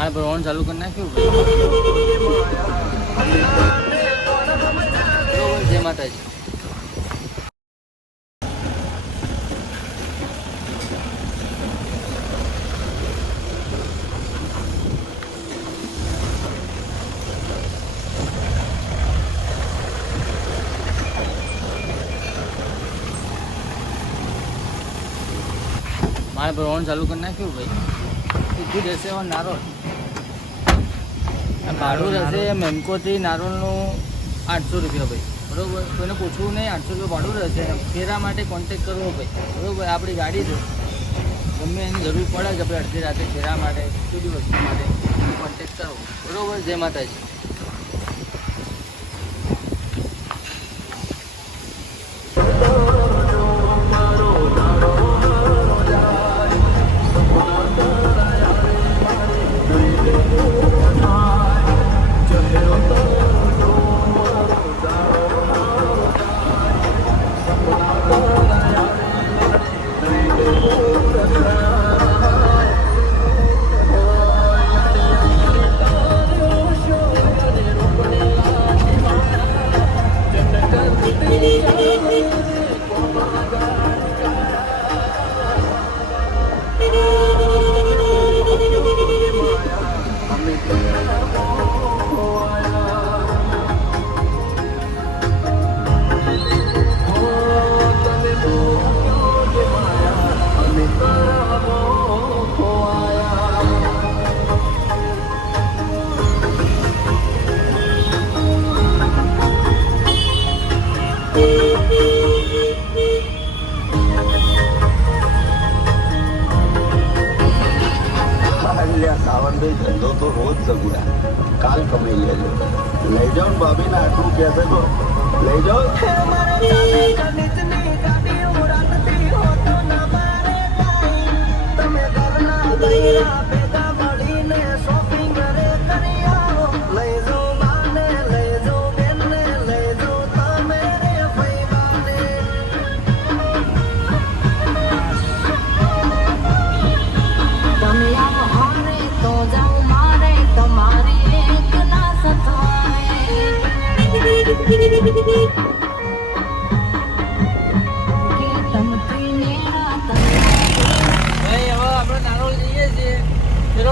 મારે ભરવાનું ચાલુ કરી નાખ્યું બરોબર. જય માતાજી. મારે ભરવાનું ચાલુ કરી નાખ્યું ભાઈ. સીધું જશે નારોલ. ભાડું રહેશે મેમકોથી નારોલનું 800 રૂપિયા ભાઈ. બરોબર. કોઈને પૂછવું નહીં. 800 રૂપિયા ભાડું રહેશે. ફેરા માટે કોન્ટેક કરવો ભાઈ. બરોબર. આપણી ગાડી છે, ગમે એની જરૂર પડે કે ભાઈ અડધી રાતે ફેરા માટે કોઈ બી વસ્તુ માટે કોન્ટેક કરો. બરોબર. જય માતાજી. ધંધો તો રોજ સગુડા. કાલ કમાઈ લેજો. લઈ જાઓ ભાભી ને આટલું કહેશે તો લઈ જાઓ.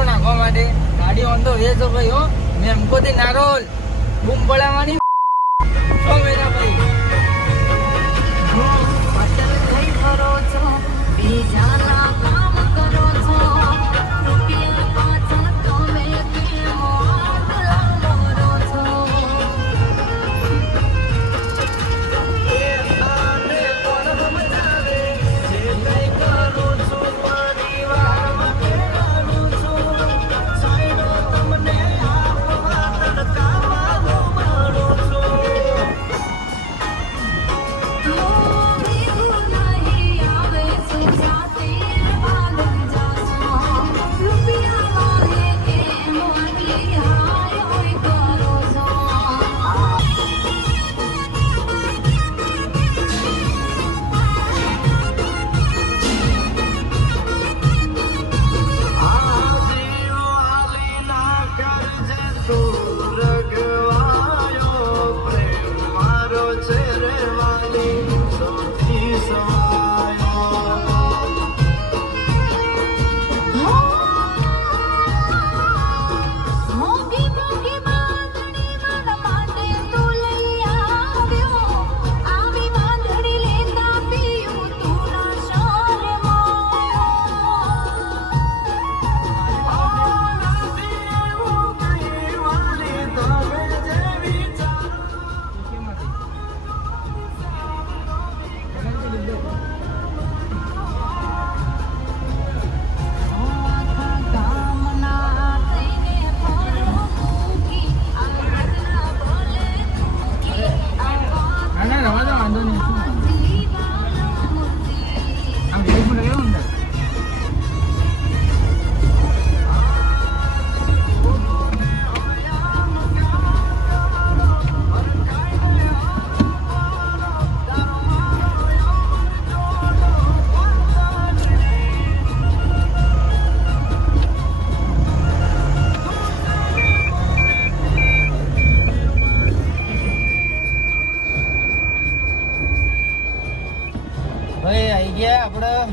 નાખવા માટે ગાડી ઓન ધ વે છે ભાઈ. હો મેમકોથી નારોલ બૂમ પડાવવાની 6 મહિના ભાઈ.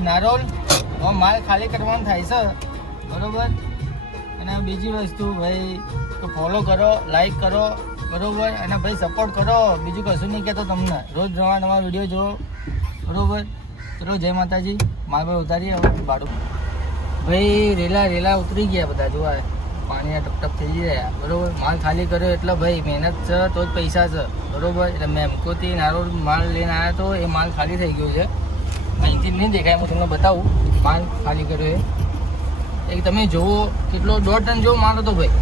નારોલ હવે માલ ખાલી કરવાનું થાય છે બરોબર. અને બીજી વસ્તુ ભાઈ કે ફોલો કરો, લાઈક કરો બરોબર, અને ભાઈ સપોર્ટ કરો. બીજું કશું નહીં કહેતો તમને. રોજ નવા નવા વિડીયો જુઓ બરોબર. ચલો જય માતાજી. માલ ભાઈ ઉતારીએ હવે ભાડું. ભાઈ રેલા ઉતરી ગયા બધા, જોવા પાણીના ટપટપ થઈ ગયા બરોબર. માલ ખાલી કર્યો એટલે ભાઈ મહેનત છે તો જ પૈસા છે બરોબર. એટલે મેમકોથી નારોલ માલ લઈને આવ્યા તો એ માલ ખાલી થઈ ગયો છે. અહીંથી નહીં દેખાય, હું તમને બતાવું માલ ખાલી કર્યો એ તમે જુઓ કેટલો 1.5 ટન જેવો માલ હતો ભાઈ.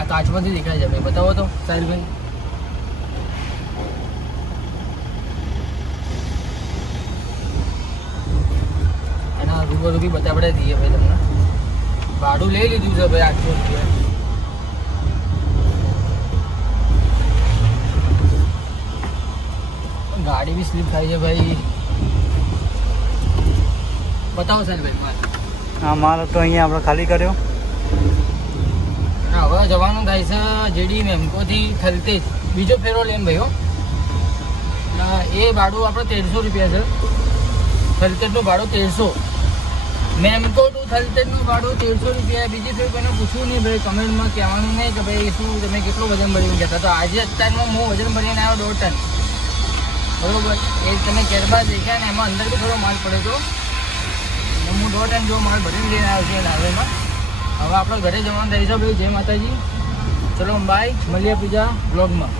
આ કાચમાંથી દેખાય છે ભાઈ, બતાવો તો સાહિલભાઈ. એના રૂબરૂ બી બતાવડે દઈએ ભાઈ તમને. ભાડું લઈ લીધું છે ભાઈ 800 રૂપિયા. ગાડી બી સ્લીપ થાય છે ભાઈ. બતાવો સાહિલભાઈ માલ. આ માલ હતો અહીંયા આપણે ખાલી કર્યો. હવે જવાનું થાય છે જેડી મેમકોથી થલતેજ. બીજો ફેરો લઈને ભાઈ હો. એ ભાડું આપણે 1300 રૂપિયા છે. થલતેજનું ભાડું 1300. મેમકો ટુ થલતેજનું ભાડું 1300 રૂપિયા. બીજી ફેર કોઈને પૂછવું નહીં ભાઈ, કમેન્ટમાં કહેવાનું નહીં કે ભાઈ શું તમે કેટલું વજન ભરીને કહેતા. તો આજે અત્યારમાં હું વજન ભરીને આવ્યો 1.5 ટન બરોબર. એ તમે કેરબા દેખ્યા ને એમાં અંદર બી થોડો માલ પડ્યો હતો. હું 1.5 ટન જેવો માલ ભરીને લઈને આવ્યો છું નારોલમાં. હવે આપણે ઘરે જવાનું થાય છે ભાઈ. જય માતાજી. ચલો બાય, મળીએ બીજા બ્લોગમાં.